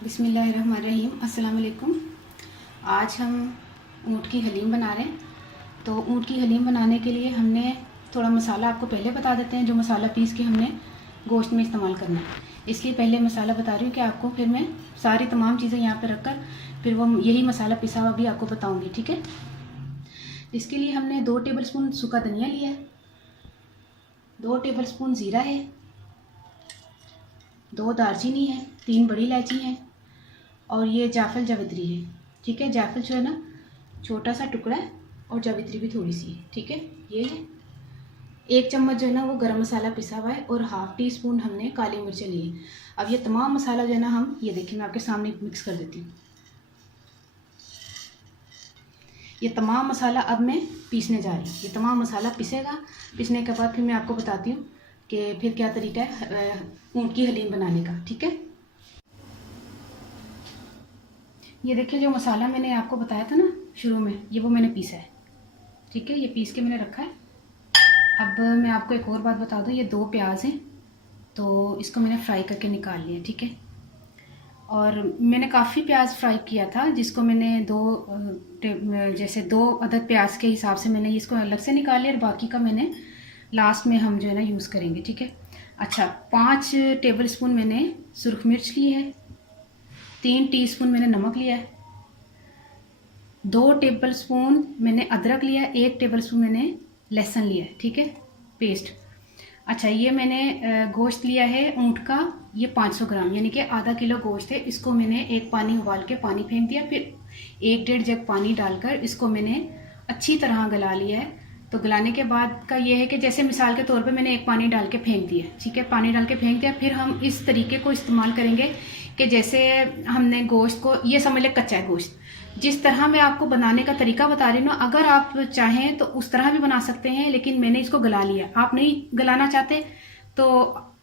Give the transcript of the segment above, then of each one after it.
बिस्मिल्लाहिर्रहमानिर्रहीम। अस्सलाम वालेकुम। आज हम ऊँट की हलीम बना रहे हैं। तो ऊँट की हलीम बनाने के लिए हमने थोड़ा मसाला आपको पहले बता देते हैं, जो मसाला पीस के हमने गोश्त में इस्तेमाल करना है। इसलिए पहले मसाला बता रही हूँ कि आपको फिर मैं सारी तमाम चीज़ें यहाँ पे रख कर फिर वो यही मसाला पिसा हुआ भी आपको बताऊँगी, ठीक है। इसके लिए हमने 2 टेबलस्पून सूखा धनिया लिया है, 2 टेबलस्पून ज़ीरा है, 2 दालचीनी है, 3 बड़ी इलायची हैं और ये जायफल जावित्री है, ठीक है। जायफल जो है ना छोटा सा टुकड़ा है और जावित्री भी थोड़ी सी है, ठीक है। ये है 1 चम्मच जो है ना वो गरम मसाला पिसा हुआ है और ½ टी स्पून हमने काली मिर्चें ली है। अब ये तमाम मसाला जो है ना हम ये देखिए मैं आपके सामने मिक्स कर देती हूँ। ये तमाम मसाला अब मैं पीसने जा रही हूँ। ये तमाम मसाला पिसेगा, पिसने के बाद फिर मैं आपको बताती हूँ कि फिर क्या तरीका है ऊँट की हलीम बनाने का, ठीक है। ये देखिए जो मसाला मैंने आपको बताया था ना शुरू में, ये वो मैंने पीसा है, ठीक है। ये पीस के मैंने रखा है। अब मैं आपको एक और बात बता दूं, ये 2 प्याज हैं तो इसको मैंने फ्राई करके निकाल लिया, ठीक है। और मैंने काफ़ी प्याज फ्राई किया था, जिसको मैंने 2 अदद प्याज के हिसाब से मैंने इसको अलग से निकाल लिया और बाकी का मैंने लास्ट में हम जो है ना यूज़ करेंगे, ठीक है। अच्छा, 5 टेबलस्पून मैंने सुरख मिर्च ली है, 3 टीस्पून मैंने नमक लिया है, 2 टेबलस्पून मैंने अदरक लिया है, 1 टेबलस्पून मैंने लहसुन लिया है, ठीक है, पेस्ट। अच्छा, ये मैंने गोश्त लिया है ऊँट का, ये 500 ग्राम यानी कि आधा किलो गोश्त है। इसको मैंने एक पानी उबाल के पानी फेंक दिया, फिर 1-1.5 जग पानी डालकर इसको मैंने अच्छी तरह गला लिया है। तो गलाने के बाद का ये है कि जैसे मिसाल के तौर पे मैंने एक पानी डाल के फेंक दिया, ठीक है, पानी डाल के फेंक दिया। फिर हम इस तरीके को इस्तेमाल करेंगे कि जैसे हमने गोश्त को, ये समझ लें कच्चा है गोश्त, जिस तरह मैं आपको बनाने का तरीका बता रही हूँ ना, अगर आप चाहें तो उस तरह भी बना सकते हैं, लेकिन मैंने इसको गला लिया। आप नहीं गलाना चाहते तो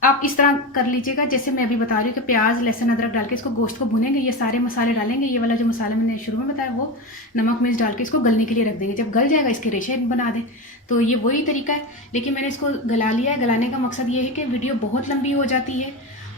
आप इस तरह कर लीजिएगा जैसे मैं अभी बता रही हूँ कि प्याज लहसुन अदरक डाल के इसको गोश्त को भुनेंगे, ये सारे मसाले डालेंगे, ये वाला जो मसाला मैंने शुरू में बताया वो नमक मिर्च डाल के इसको गलने के लिए रख देंगे। जब गल जाएगा इसके रेशे बना दें, तो ये वही तरीका है, लेकिन मैंने इसको गला लिया है। गलाने का मकसद ये है कि वीडियो बहुत लंबी हो जाती है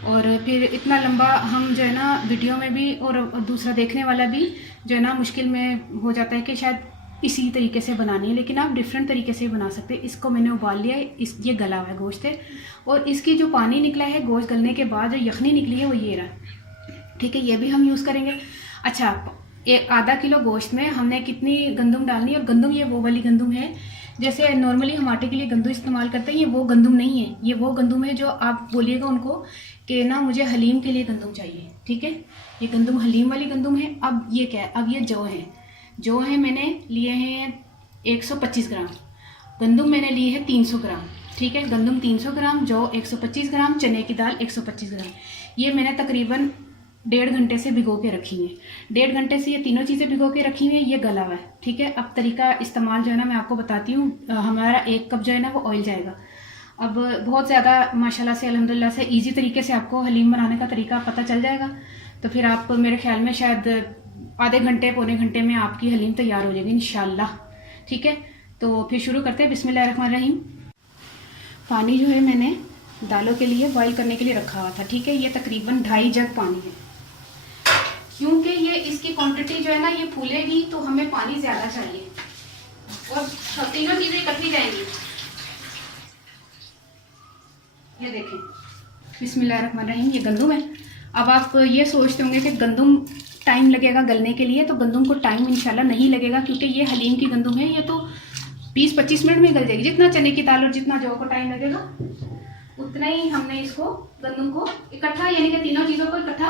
और फिर इतना लंबा हम जो है ना वीडियो में भी और दूसरा देखने वाला भी जो है ना मुश्किल में हो जाता है कि शायद इसी तरीके से बनानी है, लेकिन आप डिफरेंट तरीके से बना सकते हैं। इसको मैंने उबाल लिया है, ये गला हुआ है गोश्त है और इसकी जो पानी निकला है गोश्त गलने के बाद, जो यखनी निकली है वो ये रहा, ठीक है, ये भी हम यूज़ करेंगे। अच्छा, एक आधा किलो गोश्त में हमने कितनी गंदम डालनी है, और गंदम ये वो वाली गंदम है जैसे नॉर्मली हम आटे के लिए गंदम इस्तेमाल करते हैं, ये वो गंदम नहीं है, ये वो गंदम है जो आप बोलिएगा उनको कि ना मुझे हलीम के लिए गंदम चाहिए, ठीक है। ये गंदम हलीम वाली गंदम है। अब ये क्या है, अब ये जौ है मैंने लिए हैं 125 ग्राम, गंदम मैंने ली है 300 ग्राम, ठीक है। गंदम 300 ग्राम, जौ 125 ग्राम, चने की दाल 125 ग्राम। ये मैंने तकरीबन 1.5 घंटे से भिगो के रखी हुई है। 1.5 घंटे से ये तीनों चीज़ें भिगो के रखी हुई है, ये गला हुआ है, ठीक है। अब तरीका इस्तेमाल जो है ना मैं आपको बताती हूँ। हमारा 1 कप जो है ना वो ऑयल जाएगा। अब बहुत ज़्यादा माशाल्लाह से अल्हम्दुलिल्लाह से ईजी तरीके से आपको हलीम बनाने का तरीका पता चल जाएगा, तो फिर आप मेरे ख्याल में शायद आधे घंटे पौने घंटे में आपकी हलीम तैयार हो जाएगी इंशाल्लाह, ठीक है। तो फिर शुरू करते हैं। बिस्मिल्लाहिर्रहमानिर्रहीम। पानी जो है मैंने दालों के लिए बॉईल करने के लिए रखा हुआ था, ठीक है। ये तकरीबन 2.5 जग पानी है, क्योंकि ये इसकी क्वांटिटी जो है ना ये फूलेगी तो हमें पानी ज़्यादा चाहिए और तीनों चीज़ें इकट्ठी जाएंगी। ये देखें, बिस्मिल्लाहिर्रहमानिर्रहीम, ये गंदम है। अब आप ये सोचते होंगे कि गंदम टाइम लगेगा गलने के लिए, तो गंदम को टाइम इंशाल्लाह नहीं लगेगा, क्योंकि ये हलीम की गंदम है, ये तो 20-25 मिनट में गल जाएगी। जितना चने की दाल और जितना जौ को टाइम लगेगा उतना ही हमने इसको गंदम को इकट्ठा यानी कि तीनों चीज़ों को इकट्ठा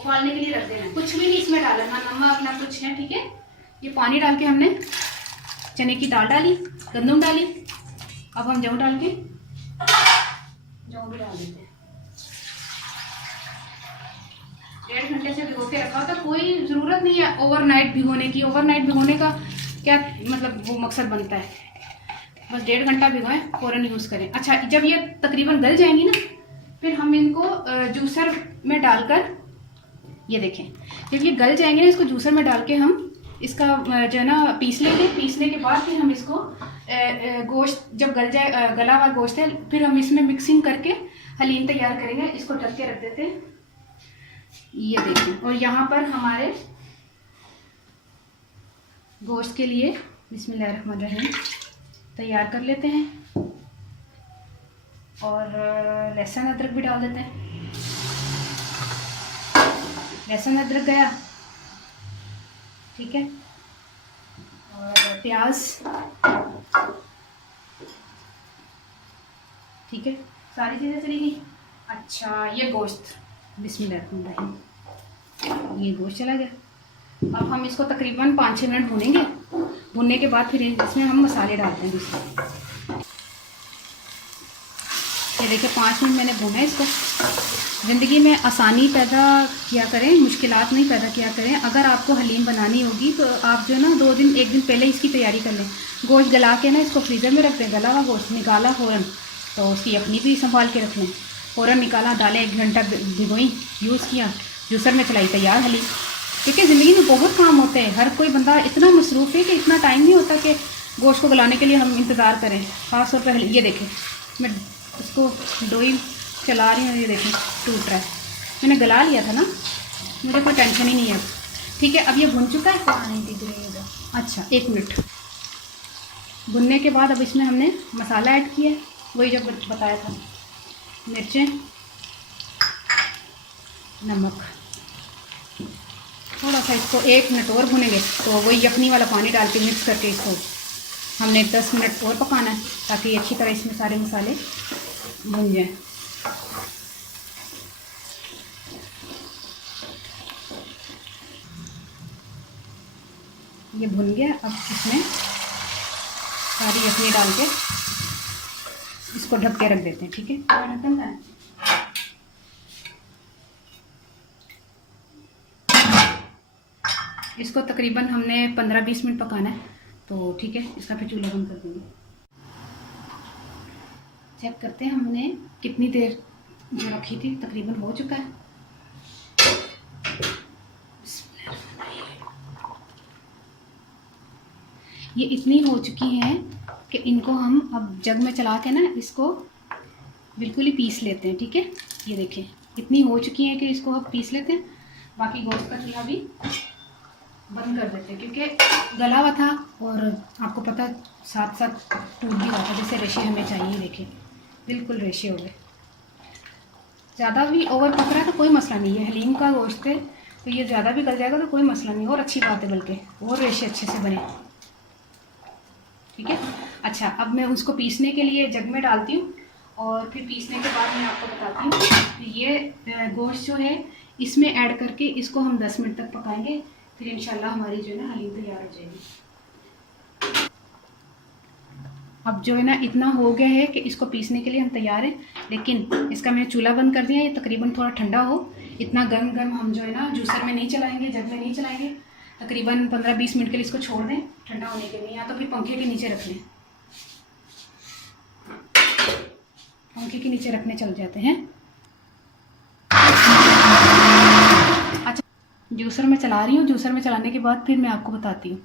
उबालने के लिए रख देना है। कुछ भी नहीं इसमें डालना, ना नमक ना कुछ है, ठीक है। ये पानी डाल के हमने चने की दाल डाली, गंदम डाली, अब हम जौ डाल के जौ भी डाल देते हैं। 1.5 घंटे से भिगो के रखा था, कोई ज़रूरत नहीं है ओवरनाइट भिगोने की। ओवरनाइट भिगोने का क्या मतलब वो मकसद बनता है, बस 1.5 घंटा भिगोएं, फ़ौरन यूज़ करें। अच्छा, जब ये तकरीबन गल जाएंगी ना, फिर हम इनको जूसर में डालकर, ये देखें, जब ये गल जाएंगे ना इसको जूसर में डाल के हम इसका जो है ना पीस लेंगे। पीसने के बाद फिर हम इसको गोश्त जब गल जाए, गला हुआ गोश्त है, फिर हम इसमें मिक्सिंग करके हलीम तैयार करेंगे। इसको ढक के रख देते हैं। ये देखें। और यहाँ पर हमारे गोश्त के लिए बिस्मिल्लाहिर्रहमानिर्रहीम तैयार कर लेते हैं। और लहसुन अदरक भी डाल देते हैं। लहसुन अदरक गया, ठीक है। और प्याज, ठीक है, सारी चीज़ें चली गई। अच्छा, ये गोश्त, बिस्मिल्लाहिर्रहमानिर्रहीम, ये गोश्त चला गया। अब हम इसको तकरीबन 5-6 मिनट भूनेंगे। भूनने के बाद फिर इसमें हम मसाले डालते हैं दूसरे। ये देखिए 5 मिनट मैंने भूना है इसको। ज़िंदगी में आसानी पैदा किया करें, मुश्किलात नहीं पैदा किया करें। अगर आपको हलीम बनानी होगी तो आप जो है ना 1 दिन पहले इसकी तैयारी कर लें। गोश्त गला के ना इसको फ्रीज़र में रख दें। गला हुआ गोश्त निकाला फ़ौरन, तो उसकी यखनी भी संभाल के रख लें। फ़ौरन निकाला, डालें, 1 घंटा भिगोई, यूज़ किया, जूसर में चलाई, तैयार हलीम। क्योंकि ज़िंदगी में बहुत काम होते हैं। हर कोई बंदा इतना मसरूफ़ है कि इतना टाइम नहीं होता कि गोश्त को गलाने के लिए हम इंतज़ार करें। ख़ास तौर पर ये देखें, मैं इसको डोई चला रही हूँ, ये देखें टूट रहा है। मैंने गला लिया था ना, मुझे कोई टेंशन ही नहीं है। ठीक है, अब ये भुन चुका है। पानी दिख रही है। अच्छा, 1 मिनट भुनने के बाद अब इसमें हमने मसाला ऐड किया है, वही जो बताया था, मिर्चें, नमक। थोड़ा सा इसको 1 मिनट और भुनेंगे तो वही यखनी वाला पानी डाल के मिक्स करके इसको हमने 10 मिनट और पकाना है, ताकि अच्छी तरह इसमें सारे मसाले भुन जाएं। ये भुन गया। अब इसमें सारी यखनी डाल के इसको ढक के रख देते हैं, ठीक है। ढक्कन है, इसको तकरीबन हमने 15-20 मिनट पकाना है, तो ठीक है। इसका फिर चूल्हा बंद कर देंगे। चेक करते हैं हमने कितनी देर जो रखी थी, तकरीबन हो चुका है। ये इतनी हो चुकी हैं कि इनको हम अब जग में चला के ना इसको बिल्कुल ही पीस लेते हैं, ठीक है। ये देखें इतनी हो चुकी हैं कि इसको अब पीस लेते हैं। बाकी गोश्त का चूल्हा भी बंद कर देते हैं, क्योंकि गला हुआ था और आपको पता है साथ साथ टूट भी रहा था, जैसे रेशे हमें चाहिए। देखें बिल्कुल रेशे हो गए। ज़्यादा भी ओवर पक रहा है तो कोई मसला नहीं है, हलीम का गोश्त है तो ये ज़्यादा भी गल जाएगा तो कोई मसला नहीं, और अच्छी बात है, बल्कि और रेशे अच्छे से बने, ठीक है। अच्छा, अब मैं उसको पीसने के लिए जग में डालती हूँ और फिर पीसने के बाद मैं आपको बताती हूँ। ये गोश्त जो है इसमें ऐड करके इसको हम 10 मिनट तक पकाएंगे, फिर इंशाल्लाह हमारी जो है ना हलीम तैयार हो जाएगी। अब जो है ना इतना हो गया है कि इसको पीसने के लिए हम तैयार हैं, लेकिन इसका मैंने चूल्हा बंद कर दिया। ये तकरीबन थोड़ा ठंडा हो, इतना गर्म गर्म हम जो है ना जूसर में नहीं चलाएंगे, जग में नहीं चलाएंगे। तकरीबन 15-20 मिनट के लिए इसको छोड़ दें ठंडा होने के लिए, या तो फिर पंखे के नीचे रख लें। पंखे के नीचे रखने चल जाते हैं। अच्छा, जूसर में चला रही हूँ। जूसर में चलाने के बाद फिर मैं आपको बताती हूँ।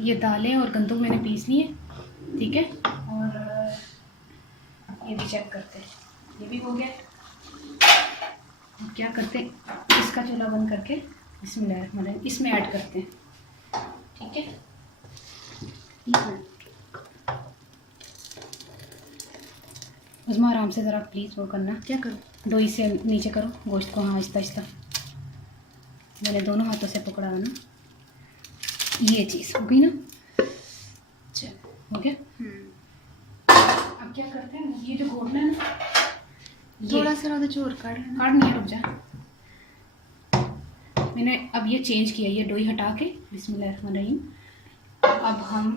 ये दालें और गंदम मैंने पीस लिए, ठीक है। और ये भी चेक करते हैं, ये भी हो गया। क्या करते हैं, इसका चूल्हा बंद करके बिस्मिल्लाहिर्रहमानिर्रहीम इसमें ऐड करते हैं, ठीक है। उसमें आराम से ज़रा प्लीज़ वो करना, क्या करो, डोई से नीचे करो गोश्त को। हाँ, आहिस्ता आहिस्ता, मैंने दोनों हाथों से पकड़ा हुआ ना। ये चीज़ हो गई ना, चल हो गया। अब क्या करते हैं, ये जो घोटना है ना, थोड़ा सा चोर काट नहीं, रुक जा। मैंने अब ये चेंज किया, ये डोई हटा के बिस्मिल्लाहिर्रहमानिर्रहीम। अब हम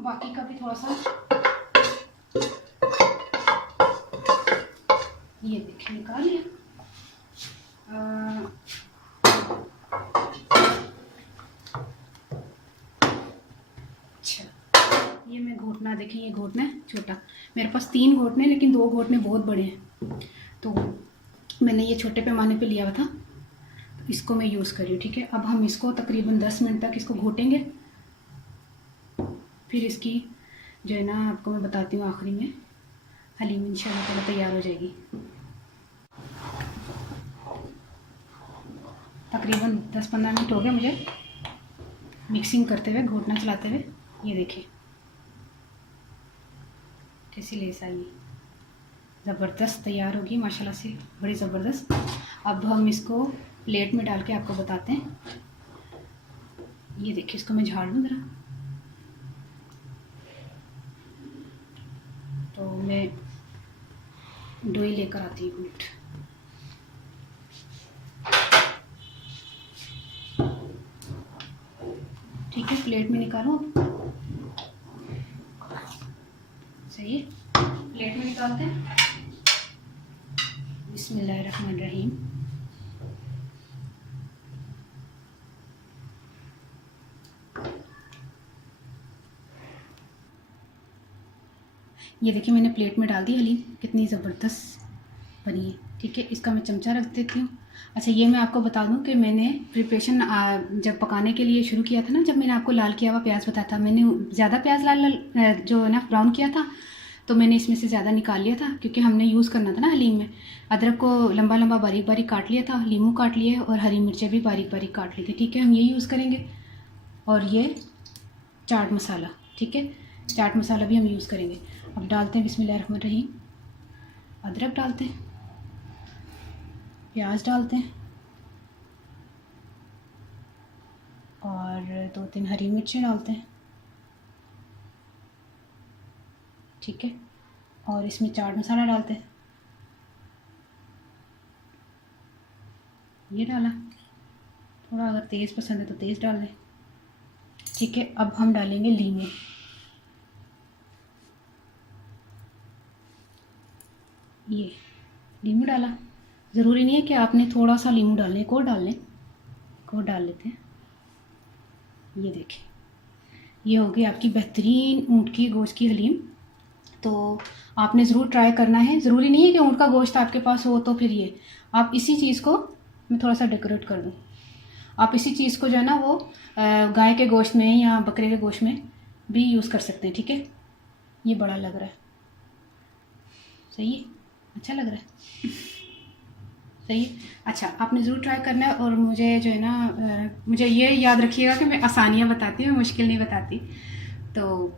बाकी का भी थोड़ा सा, ये देखिए निकाल लिया। अच्छा, ये मैं घोटना, देखिए ये घोटना है छोटा। मेरे पास 3 घोटने, लेकिन 2 घोटने बहुत बड़े हैं, तो मैंने ये छोटे पैमाने पे लिया हुआ था, इसको मैं यूज़ कर रही हूँ, ठीक है। अब हम इसको तकरीबन 10 मिनट तक इसको घोटेंगे, फिर इसकी जो है ना आपको मैं बताती हूँ आखिरी में हलीम इंशाल्लाह ताला तैयार हो जाएगी। तकरीबन 10-15 मिनट हो गए मुझे मिक्सिंग करते हुए, घोटना चलाते हुए। ये देखिए कैसी लेस आई, ज़बरदस्त तैयार होगी माशाल्लाह से, बड़ी ज़बरदस्त। अब हम इसको प्लेट में डाल के आपको बताते हैं। ये देखिए, इसको मैं झाड़ दूँ ज़रा, तो मैं डोई लेकर आती हूँ। मिनट, ठीक है, प्लेट में निकालो। सही है, प्लेट में निकालते हैं। बिस्मिल्लाहिर्रहमानिर्रहीम। ये देखिए मैंने प्लेट में डाल दी हलीम, कितनी ज़बरदस्त बनी है। ठीक है, इसका मैं चमचा रख देती हूँ। अच्छा, ये मैं आपको बता दूँ कि मैंने प्रिपरेशन जब पकाने के लिए शुरू किया था ना, जब मैंने आपको लाल किया हुआ प्याज बताया था, मैंने ज़्यादा प्याज लाल जो है ना ब्राउन किया था, तो मैंने इसमें से ज़्यादा निकाल लिया था क्योंकि हमने यूज़ करना था ना हलीम में। अदरक को लंबा लंबा बारीक बारीक काट लिया था, लीमू काट लिए और हरी मिर्चें भी बारीक बारीक काट ली थी। ठीक है, हम ये यूज़ करेंगे। और ये चाट मसाला, ठीक है, चाट मसाला भी हम यूज़ करेंगे। अब डालते हैं बिस्मिल्लाहिर्रहमानिर्रहीम, अदरक डालते हैं, प्याज डालते हैं और 2-3 हरी मिर्चें डालते हैं। ठीक है, और इसमें चाट मसाला डालते हैं, ये डाला। थोड़ा अगर तेज़ पसंद है तो तेज़ डाल लें। ठीक है, अब हम डालेंगे लीमू। ये लीमू डाला। ज़रूरी नहीं है कि आपने थोड़ा सा लीमू डालने, एक और डाल लें, एक और डाल लेते हैं। ये देखें, ये होगी आपकी बेहतरीन ऊँट की गोश्त की हलीम। तो आपने ज़रूर ट्राई करना है। ज़रूरी नहीं है कि ऊँट का गोश्त आपके पास हो तो फिर ये आप इसी चीज़ को, मैं थोड़ा सा डेकोरेट कर दूँ, आप इसी चीज़ को जो है ना वो गाय के गोश्त में या बकरे के गोश्त में भी यूज़ कर सकते हैं। ठीक है, ये बड़ा लग रहा है, सही है, अच्छा लग रहा है, सही है। अच्छा, आपने ज़रूर ट्राई करना है। और मुझे जो है ना मुझे ये याद रखिएगा कि मैं आसानियाँ बताती हूँ, मुश्किल नहीं बताती, तो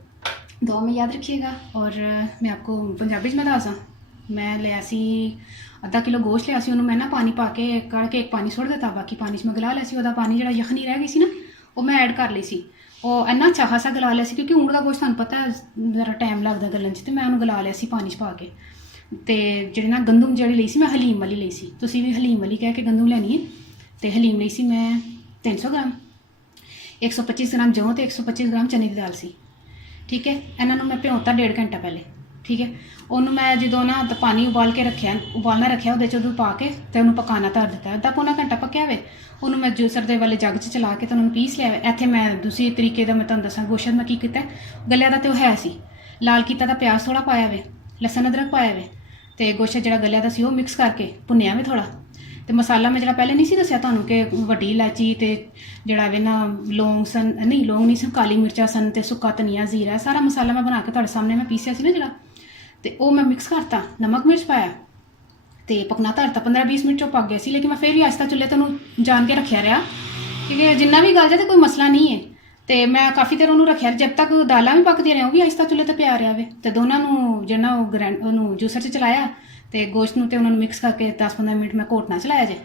दुआ में याद रखिएगा। और मैं आपको पंजाबी में दसा, मैं लिया सी अद्धा किलो गोश्त लिया सी, उन्होंने मैं ना पानी पा के कढ़ के एक पानी सुट दिता, बाकी पानी मैं गला लिया सी। वह पानी जो यखनी रह गई सी ना, वो मैं ऐड कर ली सी। और इन्ना अच्छा खासा गला लिया सी क्योंकि ऊँट का गोश्त तुहानू पता है ज़रा टाइम लगता गलन च, तो मैं उन्होंने गला लिया सी पानी च पा के। तो जी ना गंदम जी ली सी, मैं हलीम वाली ली सी, तुसीं भी हलीम वाली कह के गंदम लैनी है। तो हलीम ली सी मैं 300 ग्राम, 125 ग्राम जौ तो 125 ग्राम चने की दाल सी। ठीक है, इन्हों मैं भ्योता 1.5 घंटा पहले। ठीक है, उन्होंने मैं जो ना पानी उबाल के रखा, उबालना रखा, वो पा के तो उन्होंने पकाना धर दिता। अद्धा पौना घंटा पक्या हुए, उन्होंने मैं जूसर दे वाले जग च चला के तो उन्होंने पीस लिया। इत्थे मैं दूसरी तरीके का मैं तुहानू दसा गोश्त मैं की कीता, गलिया दा तो है सी, लाल कीता दा प्याज थोड़ा पाया वे, लसन अदरक पाया वे, तो गोश्त जो गलिया दा सी वो मिक्स करके भुनिया वे थोड़ा। तो मसाला मैं जो पहले नहीं सी दसिया तुहानू कि वड्डी इलायची ते जड़ा वे ना लौंग सन, नहीं लौंग नहीं सन, काली मिर्चा सन ते सुक्का धनिया जीरा, सारा मसाला मैं बना के तुहाडे सामने मैं पीसिया सी ना जड़ा, तो वो मैं मिक्स करता, नमक मिर्च पाया तो पकना धरता। 15-20 मिनट चो पक गया सी, लेकिन मैं फिर भी आस्ता चुल्हे तो जान के रखा रहा क्योंकि जिन्ना भी गल जाए तो कोई मसला नहीं है। तो मैं काफ़ी देर उन्होंने रखा, जब तक दालां भी पकदी रही, वो भी आस्ता चुल्हे तो प्या रहा वे। तो दोनों जो ना ग्रैंड जूसर च चलाया, तो गोश्त नूं ते उन्होंने मिक्स करके 10-15 मिनट मैं घोटना चलाया जे।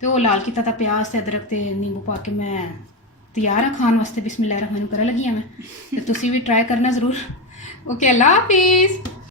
तो वो लाल किता था प्याज ते अदरक ते नींबू पा के मैं तैयार हाँ खाने वास्ते। बिस्मिल्लाहिर्रहमानिर्रहीम करा लगी मैं, तो तुसी भी ट्राई करना ज़रूर। ओके, अल्लाह हाफिज़।